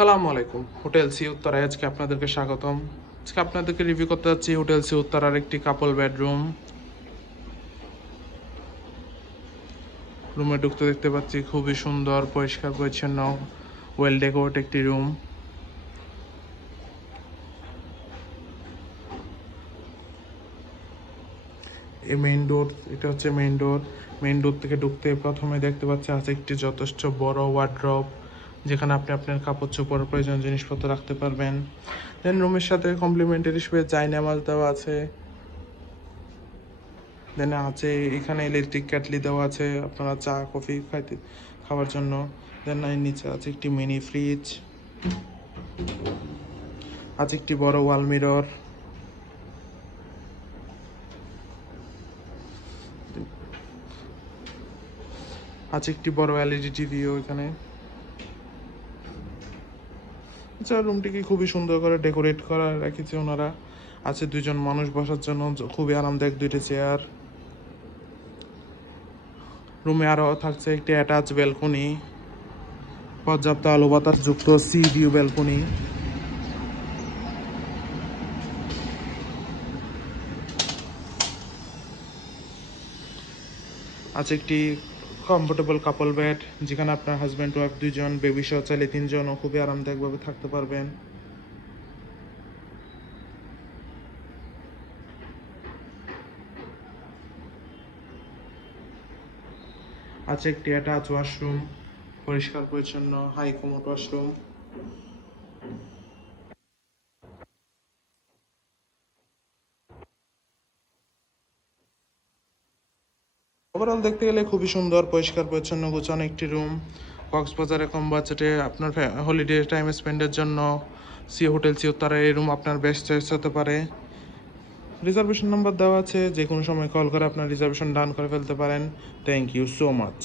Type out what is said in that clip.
সালামু আলাইকুম। Hotel sea উত্তরায় আজকে আপনাদেরকে স্বাগতম। আজকে আপনাদেরকে রিভিউ করতে যাচ্ছি হোটেল সি উত্তরার একটি কাপল বেডরুম। রুমে ঢুকতে দেখতে পাচ্ছি খুবই সুন্দর, পরিষ্কার পরিচ্ছন্ন, ওয়েল ডেকোরেট একটি রুম। এই মেইন ডোর, এটা হচ্ছে মেইন ডোর। মেইন ডোর থেকে ঢুকতে প্রথমে দেখতে পাচ্ছি আছে একটি যথেষ্ট বড় ওয়ার্ড্রব, যেখানে আপনি আপনার কাপড় চোপড় প্রয়োজনীয় জিনিসপত্র রাখতে পারবেন। দেন রুমের সাথে কমপ্লিমেন্টারি হিসেবে চাইনামাজ দেওয়া আছে। দেন আছে এখানে ইলেকট্রিক কেটলি দেওয়া আছে আপনারা চা কফি খাওয়ার জন্য। দেন এর নিচে আছে একটি মিনি ফ্রিজ, আছে একটি বড় ওয়াল মিরর, আছে একটি বড় এলইডি টিভিও এখানে। আচ্ছা, রুমটিকে খুবই সুন্দর করে ডেকোরেট করা রেখেছে ওনারা। আছে দুজন মানুষ বসার জন্য খুবই আরামদায়ক দুইটা চেয়ার। রুমে আরও থাকছে একটি অ্যাটাচ ব্যালকনি, পর্যাপ্ত আলো বাতাস যুক্ত সি ভিউ ব্যালকনি। আছে একটি কমফোর্টেবল কাপল বেড, যেখানে আপনার হাজব্যান্ড ওয়াইফ দুইজন, বেবি সহ চাইলে তিনজনও খুবই আরামদায়কভাবে থাকতে পারবেন। আছে একটি অ্যাটাচ ওয়াশরুম, পরিষ্কার পরিচ্ছন্ন হাই কমোড ওয়াশরুম। ওভারঅল দেখতে গেলে খুবই সুন্দর, পরিষ্কার পরিচ্ছন্ন, গোছানো একটি রুম। কক্সবাজারে কম বাজেটে আপনার হলিডে টাইম স্পেন্ডের জন্য হোটেল সি উত্তরা এই রুম আপনার বেস্ট চয়েস হতে পারে। রিজার্ভেশন নাম্বার দেওয়া আছে, যে কোনো সময় কল করে আপনার রিজার্ভেশন ডান করে ফেলতে পারেন। Thank you so much.